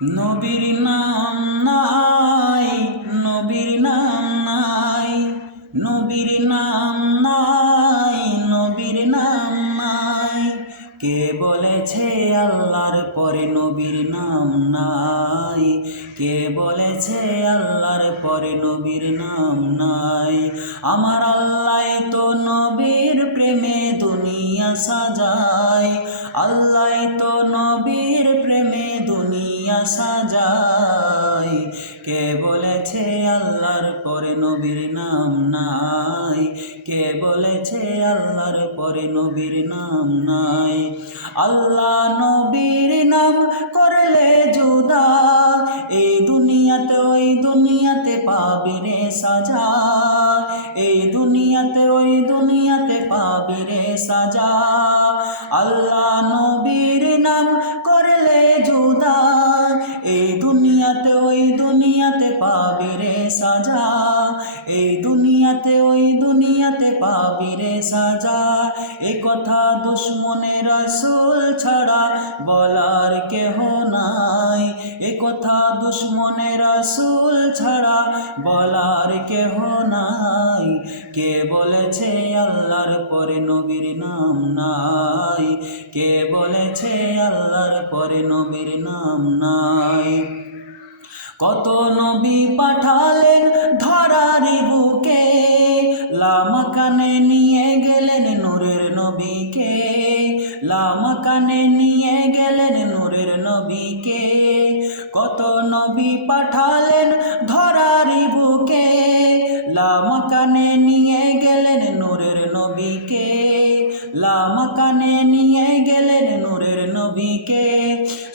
নবীর নাম নাই, নবীর নাম নাই, নবীর নাম নাই, নবীর নাম নাই। কে বলেছে আল্লাহর পরে নবীর নাম নাই? কে বলেছে আল্লাহর পরে নবীর নাম নাই? আমার আল্লাহ তো নবীর প্রেমে দুনিয়া সাজায়, আল্লাহ তো নবীর সাজায় কে বলেছে আল্লাহর পরে নবীর নাম নাই? কে বলেছে আল্লাহর পরে নবীর নাম নাই? আল্লাহ নবীর নাম করলে জুদা। এই দুনিয়াতে, ওই দুনিয়াতে পাবি রে সাজা। এই দুনিয়াতে, ওই দুনিয়াতে পাবি রে সাজা। আল্লাহ নবীর এই দুনিয়াতে, ওই দুনিয়াতে পাবি রে সাজা। এ কথা দুশ্মনের রসুল ছাড়া বলার কেহ নাই। এ কথা দুশ্মনের রসুল ছাড়া বলার কেহ নাই। কে বলেছে আল্লাহর পরে নবীর নাম নাই? কে বলেছে আল্লাহর পরে নবীর নাম নাই? কত নবী পাঠালেন ধরারি বুকে, লামাকানে নিয়ে গেলেন নূরের নবীকে, লামাকানে নিয়ে গেলেন নূরের নবীকে। কত নবী পাঠালেন ধরারি বুকে, লামাকানে নিয়ে গেলেন নূরের নবীকে, লামাকানে নিয়ে গেলেন নূরের নবীকে।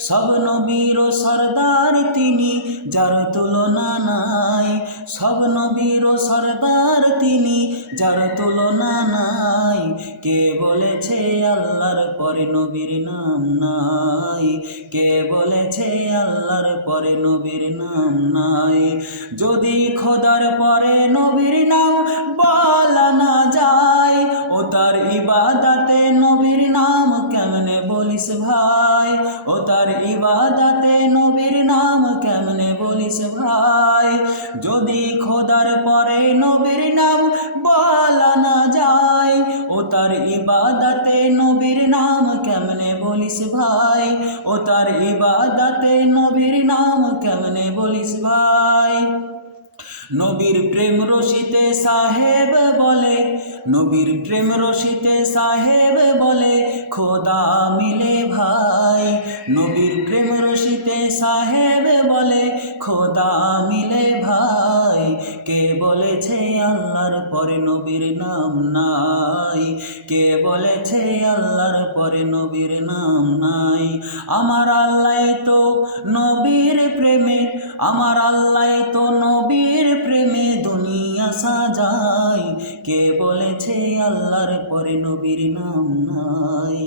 সব নবীর সর্দার তিনি, যার তুলনা নাই। সব নবীর সর্দার তিনি, যার তুলনা নাই। কে বলেছে আল্লাহর পরে নবীর নাম নাই? কে বলেছে আল্লাহর পরে নবীর নাম নাই? যদি খোদার পরে নবীর নাম বলা ও তার ইবাদাতে নবীর নাম কেমনে বলিস ভাই? যদি খোদার পরে নবীর নাম বলা না যায়, ও তার ইবাদাতে নবীর নাম কেমনে বলিস ভাই? ও তার ইবাদাতে নবীর নাম কেমনে বলিস ভাই? নবীর প্রেম রশিতে সাহেব বলে নবীর প্রেম রশিতে সাহেব বলে, খোদা মিলে ভাই। নবীর প্রেম রশিতে সাহেব বলে, খোদা মিলে ভাই। কে বলেছে আল্লাহর পরে নবীর নাম নাই? কে বলেছে আল্লাহর পরে নবীর নাম নাই? আমার আল্লাহ তো নবীর প্রেমে, আমার আল্লাহ তো নবীর প্রেমে দুনিয়া সাজায়। কে বলেছে আল্লাহর পরে নবীর নাম নাই?